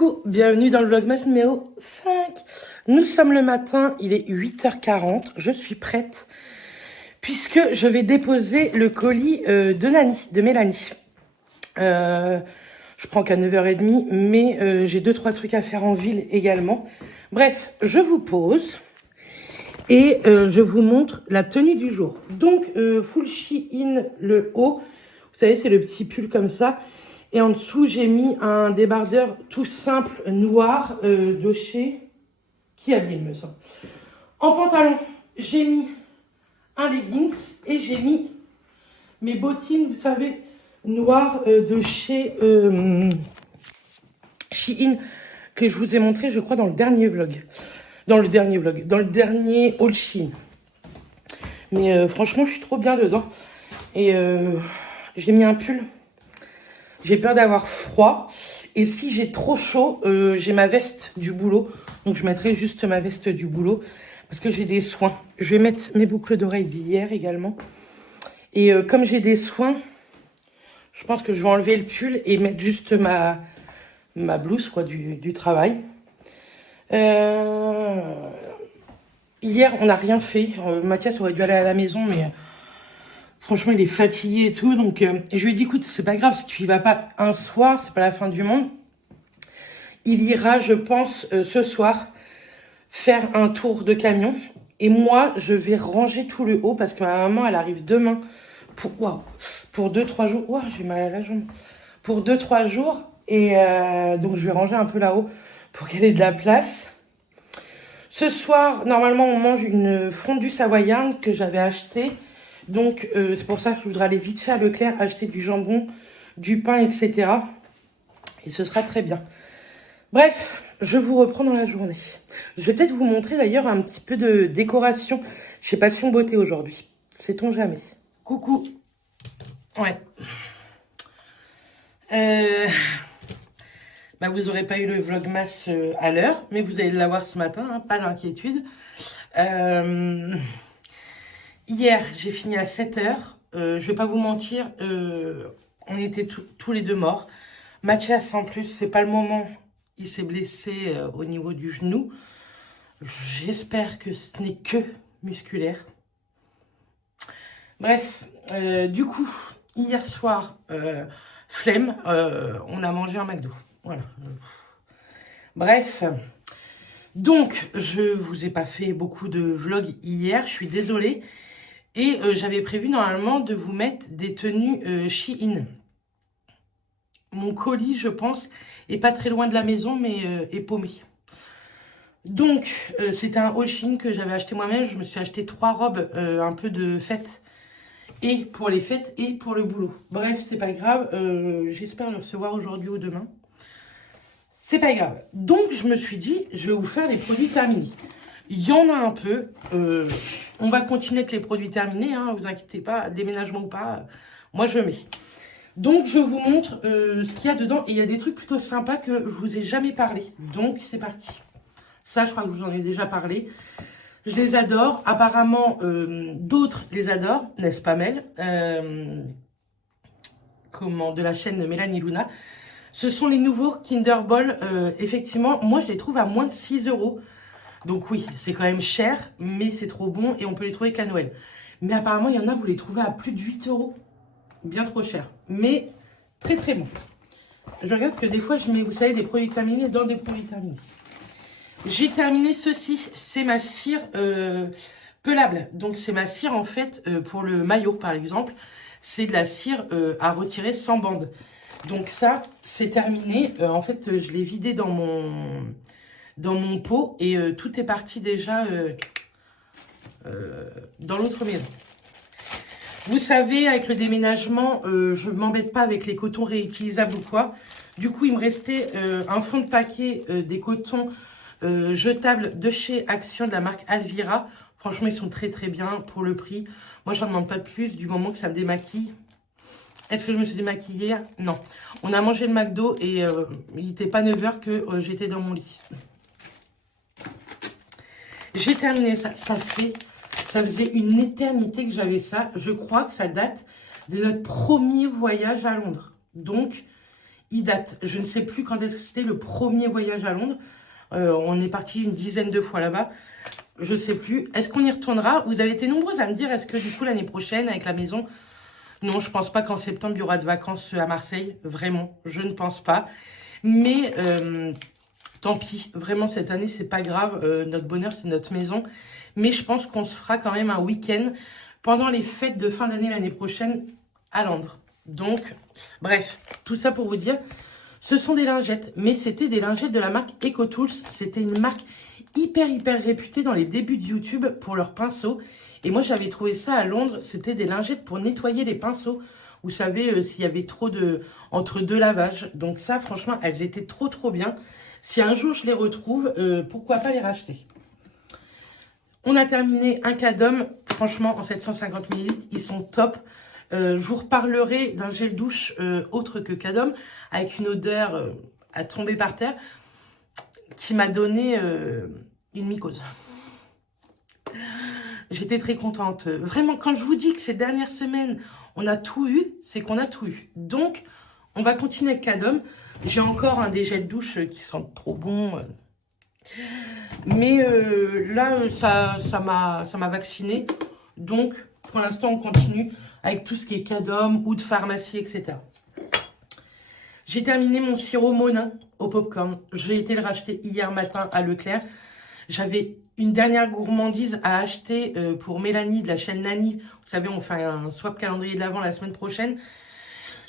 Coucou, bienvenue dans le vlogmas numéro 5. Nous sommes le matin, il est 8h40, je suis prête puisque je vais déposer le colis de Mélanie. Je prends qu'à 9h30, mais j'ai 2-3 trucs à faire en ville également. Bref, je vous pose et je vous montre la tenue du jour. Donc, full Shein, le haut, vous savez, c'est le petit pull comme ça. Et en dessous, j'ai mis un débardeur tout simple, noir, de chez Kiabi, il me semble. En pantalon, j'ai mis un leggings et j'ai mis mes bottines, vous savez, noires de chez Shein, que je vous ai montré, je crois, dans le dernier vlog. Dans le dernier haul Shein. Mais franchement, je suis trop bien dedans. Et j'ai mis un pull. J'ai peur d'avoir froid. Et si j'ai trop chaud, j'ai ma veste du boulot. Donc, je mettrai juste ma veste du boulot. Parce que j'ai des soins. Je vais mettre mes boucles d'oreilles d'hier également. Et comme j'ai des soins, je pense que je vais enlever le pull et mettre juste ma blouse quoi, du travail. Hier, on n'a rien fait. Mathias aurait dû aller à la maison, mais... franchement, il est fatigué et tout. Donc, je lui ai dit, écoute, c'est pas grave, si tu y vas pas un soir, c'est pas la fin du monde. Il ira, je pense, ce soir, faire un tour de camion. Et moi, je vais ranger tout le haut parce que ma maman, elle arrive demain pour 2-3 jours. Ouah, j'ai mal à la jambe. Pour 2-3 jours. Et donc, je vais ranger un peu là-haut pour qu'elle ait de la place. Ce soir, normalement, on mange une fondue savoyarde que j'avais achetée. Donc, c'est pour ça que je voudrais aller vite faire Leclerc, acheter du jambon, du pain, etc. Et ce sera très bien. Bref, je vous reprends dans la journée. Je vais peut-être vous montrer d'ailleurs un petit peu de décoration chez Passion Beauté aujourd'hui. Sait-on jamais. Coucou. Ouais. Vous n'aurez pas eu le vlogmas à l'heure, mais vous allez l'avoir ce matin, hein, pas d'inquiétude. Hier, j'ai fini à 7h. Je vais pas vous mentir, on était tous les deux morts. Mathias, en plus, c'est pas le moment. Il s'est blessé au niveau du genou. J'espère que ce n'est que musculaire. Bref, du coup, hier soir, flemme, on a mangé un McDo. Voilà. Bref... donc, je vous ai pas fait beaucoup de vlogs hier, je suis désolée. Et j'avais prévu normalement de vous mettre des tenues Shein. Mon colis, je pense, est pas très loin de la maison, mais est paumé. Donc, c'était un haul Shein que j'avais acheté moi-même. Je me suis acheté 3 robes un peu de fête. Et pour les fêtes et pour le boulot. Bref, c'est pas grave. J'espère le recevoir aujourd'hui ou demain. C'est pas grave. Donc, je me suis dit, je vais vous faire les produits terminés. Il y en a un peu. On va continuer avec les produits terminés. Hein, vous inquiétez pas, déménagement ou pas. Moi, je mets. Donc, je vous montre ce qu'il y a dedans. Et il y a des trucs plutôt sympas que je vous ai jamais parlé. Donc, c'est parti. Ça, je crois que je vous en ai déjà parlé. Je les adore. Apparemment, d'autres les adorent. N'est-ce pas, Mel? De la chaîne Mélanie Luna. Ce sont les nouveaux Kinder Ball. Effectivement, moi, je les trouve à moins de 6 €. Donc oui, c'est quand même cher, mais c'est trop bon et on peut les trouver qu'à Noël. Mais apparemment, il y en a, vous les trouvez à plus de 8 €. Bien trop cher, mais très très bon. Je regarde parce que des fois, je mets, vous savez, des produits terminés dans des produits terminés. J'ai terminé ceci, c'est ma cire pelable. Donc c'est ma cire en fait pour le maillot par exemple. C'est de la cire à retirer sans bande. Donc ça, c'est terminé. En fait, je l'ai vidé dans mon pot et tout est parti déjà dans l'autre maison. Vous savez, avec le déménagement, je ne m'embête pas avec les cotons réutilisables ou quoi. Du coup, il me restait un fond de paquet des cotons jetables de chez Action de la marque Alvira. Franchement, ils sont très très bien pour le prix. Moi, je n'en demande pas plus du moment que ça me démaquille. Est-ce que je me suis démaquillée hier? Non. On a mangé le McDo et il n'était pas 9h que j'étais dans mon lit. J'ai terminé ça. Ça faisait une éternité que j'avais ça. Je crois que ça date de notre premier voyage à Londres. Donc, il date. Je ne sais plus quand est-ce que c'était le premier voyage à Londres. On est parti une dizaine de fois là-bas. Je sais plus. Est-ce qu'on y retournera? Vous avez été nombreuses à me dire, est-ce que du coup l'année prochaine, avec la maison... Non, je pense pas qu'en septembre, il y aura de vacances à Marseille. Vraiment, je ne pense pas. Mais tant pis. Vraiment, cette année, c'est pas grave. Notre bonheur, c'est notre maison. Mais je pense qu'on se fera quand même un week-end pendant les fêtes de fin d'année l'année prochaine à Londres. Donc, bref, tout ça pour vous dire, ce sont des lingettes. Mais c'était des lingettes de la marque EcoTools. C'était une marque hyper réputée dans les débuts de YouTube pour leurs pinceaux. Et moi, j'avais trouvé ça à Londres. C'était des lingettes pour nettoyer les pinceaux. Vous savez, s'il y avait trop de... entre deux lavages. Donc ça, franchement, elles étaient trop bien. Si un jour je les retrouve, pourquoi pas les racheter. On a terminé un Cadom. Franchement, en 750 ml, ils sont top. Je vous reparlerai d'un gel douche autre que Cadom, avec une odeur à tomber par terre, qui m'a donné une mycose. J'étais très contente. Vraiment, quand je vous dis que ces dernières semaines, on a tout eu, c'est qu'on a tout eu. Donc, on va continuer avec Cadom. J'ai encore des gels douche qui sentent trop bons. Mais là, ça m'a vacciné. Donc, pour l'instant, on continue avec tout ce qui est Cadom ou de pharmacie, etc. J'ai terminé mon sirop Monin au popcorn. J'ai été le racheter hier matin à Leclerc. J'avais une dernière gourmandise à acheter pour Mélanie de la chaîne Nani. Vous savez, on fait un swap calendrier de l'Avent la semaine prochaine.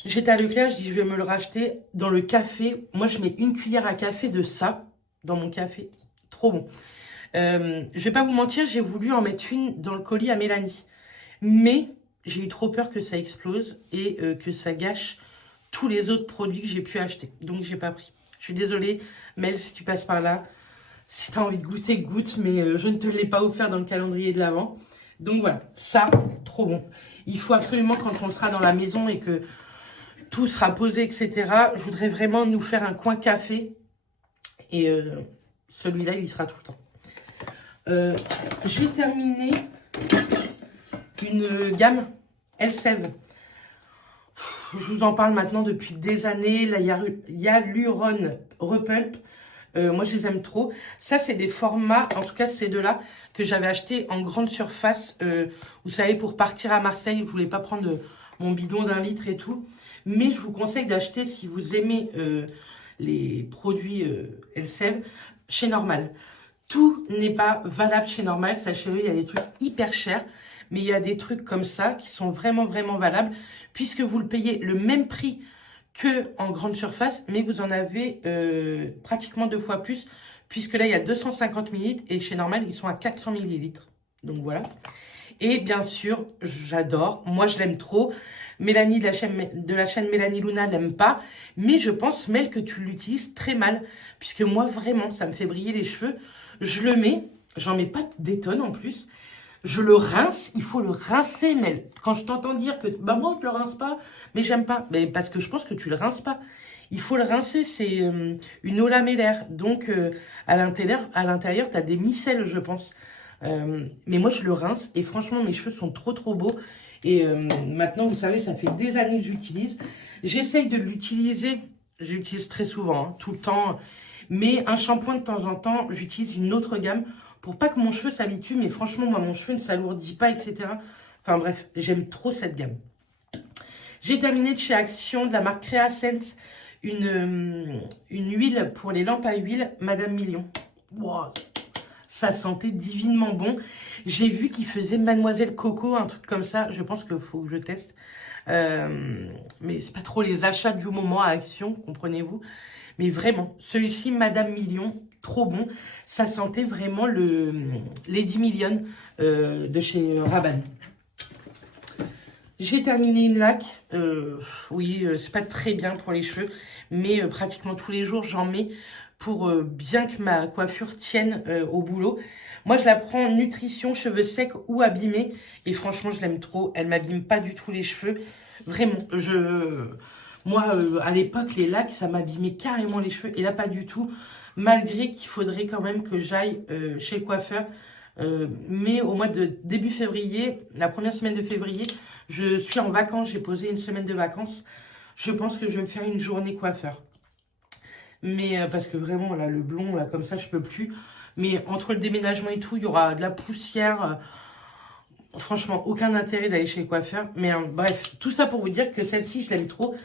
J'étais à Leclerc, je dis je vais me le racheter dans le café. Moi, je mets une cuillère à café de ça dans mon café. Trop bon. Je vais pas vous mentir, j'ai voulu en mettre une dans le colis à Mélanie. Mais j'ai eu trop peur que ça explose et que ça gâche tous les autres produits que j'ai pu acheter. Donc, j'ai pas pris. Je suis désolée, Mel, si tu passes par là. Si tu as envie de goûter, goûte, mais je ne te l'ai pas offert dans le calendrier de l'Avent. Donc voilà, ça, trop bon. Il faut absolument, quand on sera dans la maison et que tout sera posé, etc., je voudrais vraiment nous faire un coin café. Et celui-là, il y sera tout le temps. J'ai terminé une gamme Elseve. Je vous en parle maintenant depuis des années. La Hyaluron Repulp. Moi, je les aime trop. Ça, c'est des formats, en tout cas, ces deux-là, que j'avais acheté en grande surface. Vous savez, pour partir à Marseille, je voulais pas prendre mon bidon d'1 litre et tout. Mais je vous conseille d'acheter, si vous aimez les produits Elseve, chez Normal. Tout n'est pas valable chez Normal. Sachez-le, il y a des trucs hyper chers. Mais il y a des trucs comme ça qui sont vraiment valables. Puisque vous le payez le même prix que en grande surface, mais vous en avez pratiquement 2 fois plus, puisque là il y a 250 ml et chez Normal ils sont à 400 ml. Donc voilà. Et bien sûr, j'adore, moi je l'aime trop. Mélanie de la chaîne Mélanie Luna l'aime pas, mais je pense Mel que tu l'utilises très mal, puisque moi vraiment ça me fait briller les cheveux. Je le mets, j'en mets pas des tonnes en plus. Je le rince, il faut le rincer, Mel. Quand je t'entends dire que, bah moi, je le rince pas, mais j'aime pas. Mais parce que je pense que tu le rinces pas. Il faut le rincer, c'est une eau lamellaire. Donc, à l'intérieur, tu as des micelles, je pense. Mais moi, je le rince et franchement, mes cheveux sont trop beaux. Et maintenant, vous savez, ça fait des années que j'utilise. J'essaye de l'utiliser, j'utilise très souvent, hein, tout le temps. Mais un shampoing de temps en temps, j'utilise une autre gamme pour pas que mon cheveu s'habitue, mais franchement, moi, mon cheveu ne s'alourdit pas, etc. Enfin bref, j'aime trop cette gamme. J'ai terminé de chez Action, de la marque Creasense, une huile pour les lampes à huile, Madame Million. Wow, ça sentait divinement bon. J'ai vu qu'il faisait Mademoiselle Coco, un truc comme ça. Je pense qu'il faut que je teste. Mais c'est pas trop les achats du moment à Action, comprenez-vous. Mais vraiment, celui-ci, Madame Million, trop bon. Ça sentait vraiment le Lady Million de chez Rabanne. J'ai terminé une laque. Oui, c'est pas très bien pour les cheveux, mais pratiquement tous les jours, j'en mets pour bien que ma coiffure tienne au boulot. Moi, je la prends en nutrition, cheveux secs ou abîmés. Et franchement, je l'aime trop. Elle m'abîme pas du tout les cheveux. Vraiment, moi, à l'époque, les lacs, ça m'abîmait carrément les cheveux. Et là, pas du tout. Malgré qu'il faudrait quand même que j'aille chez le coiffeur. Mais au mois de début février, la première semaine de février, je suis en vacances. J'ai posé une semaine de vacances. je pense que je vais me faire une journée coiffeur. Mais parce que vraiment, là, le blond, là, comme ça, je peux plus. Mais entre le déménagement et tout, il y aura de la poussière. Franchement, aucun intérêt d'aller chez le coiffeur. Mais bref, tout ça pour vous dire que celle-ci, je l'aime trop.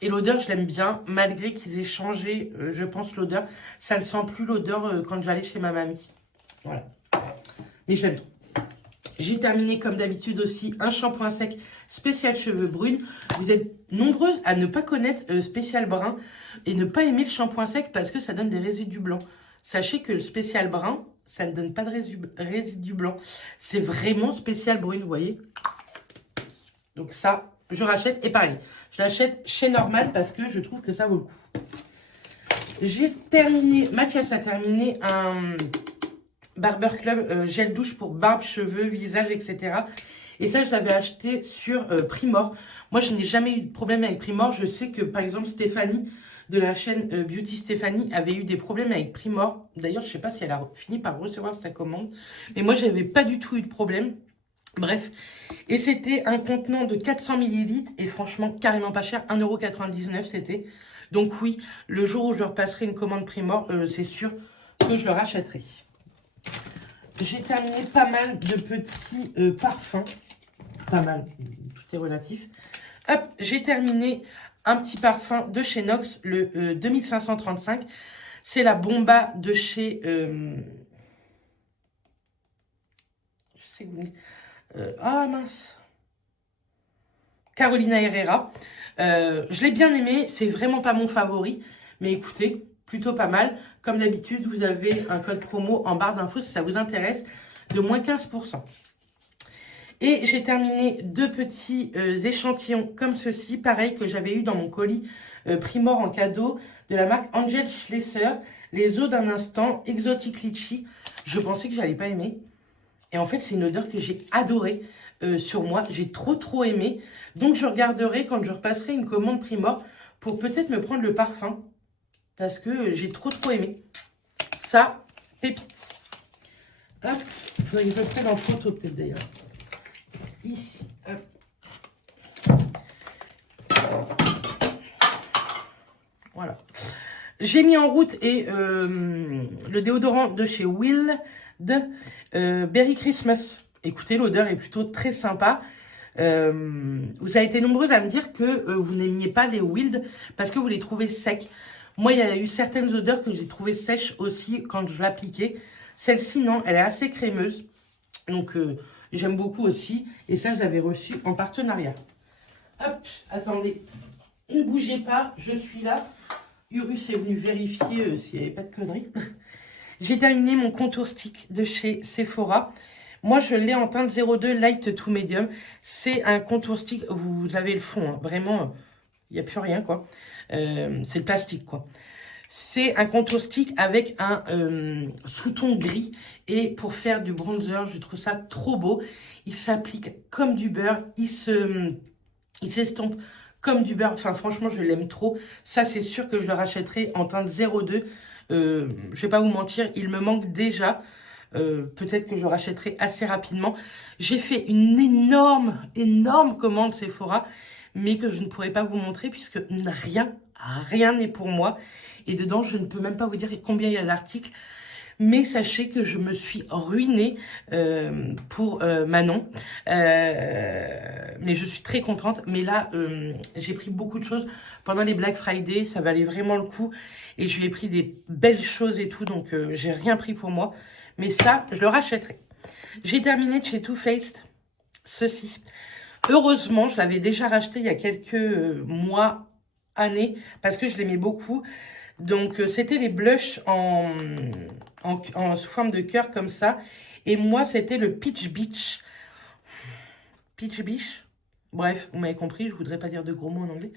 Et l'odeur, je l'aime bien, malgré qu'ils aient changé, je pense, l'odeur. Ça ne sent plus l'odeur quand j'allais chez ma mamie. Voilà. Mais je l'aime trop. J'ai terminé, comme d'habitude aussi, un shampoing sec spécial cheveux bruns. Vous êtes nombreuses à ne pas connaître spécial brun et ne pas aimer le shampoing sec parce que ça donne des résidus blancs. Sachez que le spécial brun, ça ne donne pas de résidus blancs. C'est vraiment spécial brune, vous voyez. Donc ça, je rachète. Et pareil, je l'achète chez Normal parce que je trouve que ça vaut le coup. J'ai terminé, Mathias a terminé un Barber Club gel douche pour barbe, cheveux, visage, etc. Et ça, je l'avais acheté sur Primor. Moi, je n'ai jamais eu de problème avec Primor. Je sais que, par exemple, Stéphanie de la chaîne Beauty Stéphanie avait eu des problèmes avec Primor. D'ailleurs, je ne sais pas si elle a fini par recevoir sa commande. Mais moi, je n'avais pas du tout eu de problème. Bref. Et c'était un contenant de 400 ml. Et franchement, carrément pas cher. 1,99 € c'était. Donc oui, le jour où je repasserai une commande Primor, c'est sûr que je le rachèterai. J'ai terminé pas mal de petits parfums. Pas mal, tout est relatif. Hop, j'ai terminé un petit parfum de chez Nox, le 2535. C'est la Bomba de chez... je sais que vous... ah mince. Carolina Herrera. Je l'ai bien aimé, c'est vraiment pas mon favori. Mais écoutez, plutôt pas mal. Comme d'habitude, vous avez un code promo en barre d'infos si ça vous intéresse, de moins 15%. Et j'ai terminé deux petits échantillons comme ceci, pareil que j'avais eu dans mon colis Primor en cadeau de la marque Angel Schlesser, les eaux d'un instant, exotique litchi. Je pensais que j'allais pas aimer. Et en fait, c'est une odeur que j'ai adorée sur moi. J'ai trop aimé. Donc, je regarderai quand je repasserai une commande Primor pour peut-être me prendre le parfum. Parce que j'ai trop aimé. Ça, pépite. Hop, il faudrait que je le prenne en photo peut-être d'ailleurs. Ici, hop. Voilà. J'ai mis en route et le déodorant de chez Will de Berry Christmas. Écoutez, l'odeur est plutôt très sympa. Vous avez été nombreuses à me dire que vous n'aimiez pas les Wild parce que vous les trouvez secs. Moi, il y a eu certaines odeurs que j'ai trouvées sèches aussi quand je l'appliquais. Celle-ci, non, elle est assez crémeuse. Donc, j'aime beaucoup aussi. Et ça, je l'avais reçu en partenariat. Hop, attendez. Ne bougez pas, je suis là. Urus est venu vérifier s'il n'y avait pas de conneries. J'ai terminé mon contour stick de chez Sephora. Moi, je l'ai en teinte 02 Light to Medium. C'est un contour stick, vous avez le fond, hein. Vraiment, il n'y a plus rien, quoi. C'est le plastique, quoi. C'est un contour stick avec un sous-ton gris. Et pour faire du bronzer, je trouve ça trop beau. Il s'applique comme du beurre. Il s'estompe comme du beurre. Enfin, franchement, je l'aime trop. Ça, c'est sûr que je le rachèterai en teinte 02. Je vais pas vous mentir, il me manque déjà. Peut-être que je le rachèterai assez rapidement. J'ai fait une énorme commande Sephora, mais que je ne pourrais pas vous montrer puisque rien n'est pour moi. Et dedans, je ne peux même pas vous dire combien il y a d'articles. Mais sachez que je me suis ruinée pour Manon. Mais je suis très contente. Mais là, j'ai pris beaucoup de choses pendant les Black Friday. Ça valait vraiment le coup. Et je lui ai pris des belles choses et tout. Donc, j'ai rien pris pour moi. Mais ça, je le rachèterai. J'ai terminé de chez Too Faced ceci. Heureusement, je l'avais déjà racheté il y a quelques mois, années. Parce que je l'aimais beaucoup. Donc, c'était les blushs sous forme de cœur comme ça. Et moi, c'était le Peach Beach. Peach Beach. Bref, vous m'avez compris, je voudrais pas dire de gros mots en anglais.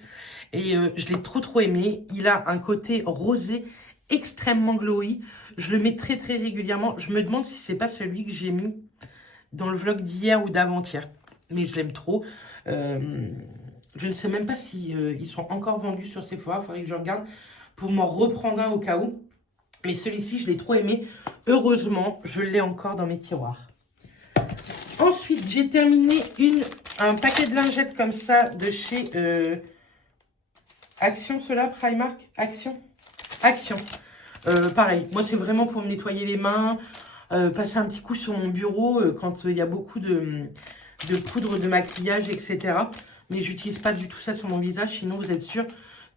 Et je l'ai trop aimé. Il a un côté rosé extrêmement glowy. Je le mets très régulièrement. Je me demande si c'est pas celui que j'ai mis dans le vlog d'hier ou d'avant-hier. Mais je l'aime trop. Je ne sais même pas si ils sont encore vendus sur Sephora. Il faudrait que je regarde pour m'en reprendre un au cas où. Mais celui-ci, je l'ai trop aimé. Heureusement, je l'ai encore dans mes tiroirs. Ensuite, j'ai terminé un paquet de lingettes comme ça de chez Action, cela, Primark, Action. Action. Pareil, moi c'est vraiment pour me nettoyer les mains, passer un petit coup sur mon bureau quand il y a beaucoup de poudre de maquillage, etc. Mais j'utilise pas du tout ça sur mon visage, sinon vous êtes sûr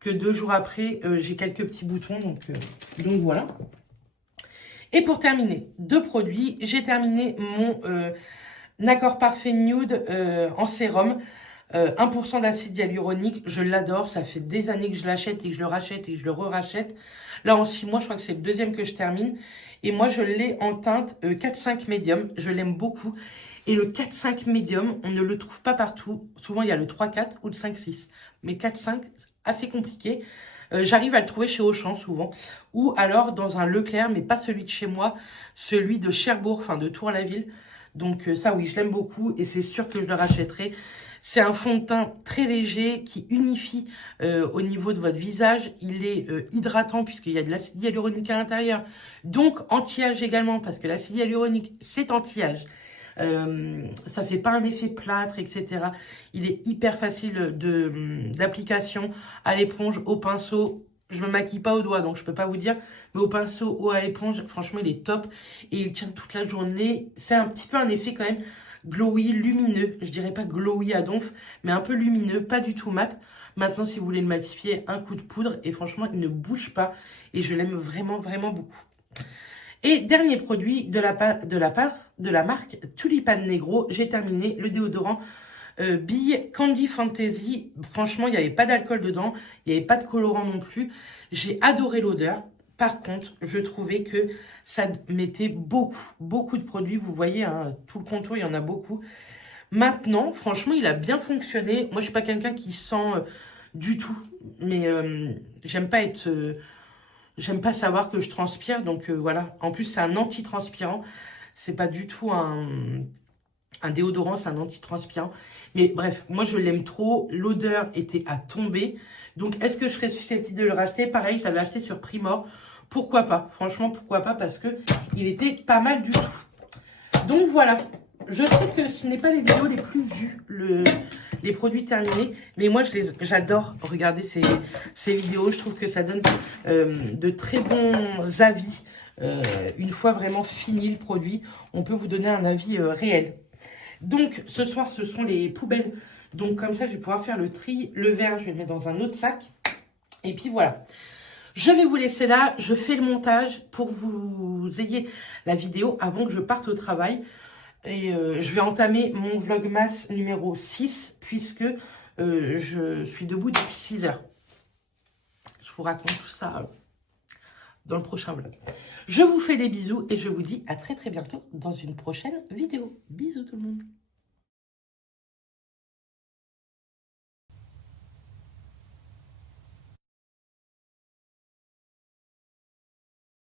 que 2 jours après, j'ai quelques petits boutons, donc voilà. Et pour terminer, 2 produits, j'ai terminé mon Accord Parfait Nude en sérum. 1% d'acide hyaluronique, je l'adore, ça fait des années que je l'achète et que je le rachète et que je le re-rachète. Là en 6 mois, je crois que c'est le 2e que je termine. Et moi je l'ai en teinte 4-5 médium, je l'aime beaucoup. Et le 4-5 médium, on ne le trouve pas partout. Souvent il y a le 3-4 ou le 5-6. Mais 4-5, assez compliqué. J'arrive à le trouver chez Auchan souvent. Ou alors dans un Leclerc, mais pas celui de chez moi, celui de Cherbourg, enfin de Tours-la-Ville. Donc ça oui, je l'aime beaucoup et c'est sûr que je le rachèterai. C'est un fond de teint très léger qui unifie au niveau de votre visage. Il est hydratant puisqu'il y a de l'acide hyaluronique à l'intérieur. Donc anti-âge également parce que l'acide hyaluronique c'est anti-âge. Ça fait pas un effet plâtre, etc. Il est hyper facile d'application à l'éponge, au pinceau. Je me maquille pas au doigt, donc je peux pas vous dire. Mais au pinceau ou à l'éponge, franchement, il est top. Et il tient toute la journée. C'est un petit peu un effet quand même glowy, lumineux. Je dirais pas glowy à donf, mais un peu lumineux, pas du tout mat. Maintenant, si vous voulez le matifier, un coup de poudre. Et franchement, il ne bouge pas. Et je l'aime vraiment, vraiment beaucoup. Et dernier produit de la marque Tulipan Negro, j'ai terminé le déodorant Bille Candy Fantasy. Franchement, il n'y avait pas d'alcool dedans, il n'y avait pas de colorant non plus. J'ai adoré l'odeur. Par contre, je trouvais que ça mettait beaucoup de produits. Vous voyez, hein, tout le contour, il y en a beaucoup. Maintenant, franchement, il a bien fonctionné. Moi, je suis pas quelqu'un qui sent du tout. Mais j'aime pas être... j'aime pas savoir que je transpire, donc voilà. En plus, c'est un anti-transpirant. C'est pas du tout un déodorant, c'est un anti-transpirant. Mais bref, moi, je l'aime trop. L'odeur était à tomber. Donc, est-ce que je serais susceptible de le racheter? Pareil, je l'avais acheté sur Primor. Pourquoi pas? Franchement, pourquoi pas? Parce que il était pas mal du tout. Donc, voilà. Je sais que ce n'est pas les vidéos les plus vues, les produits terminés, mais moi j'adore regarder ces vidéos. Je trouve que ça donne de très bons avis. Une fois vraiment fini le produit, on peut vous donner un avis réel. Donc ce soir ce sont les poubelles, donc comme ça je vais pouvoir faire le tri. Le verre je vais le mettre dans un autre sac et puis voilà. Je vais vous laisser là, je fais le montage pour que vous ayez la vidéo avant que je parte au travail. Et je vais entamer mon vlogmas numéro 6 puisque je suis debout depuis 6 heures. Je vous raconte tout ça dans le prochain vlog. Je vous fais des bisous et je vous dis à très bientôt dans une prochaine vidéo. Bisous tout le monde.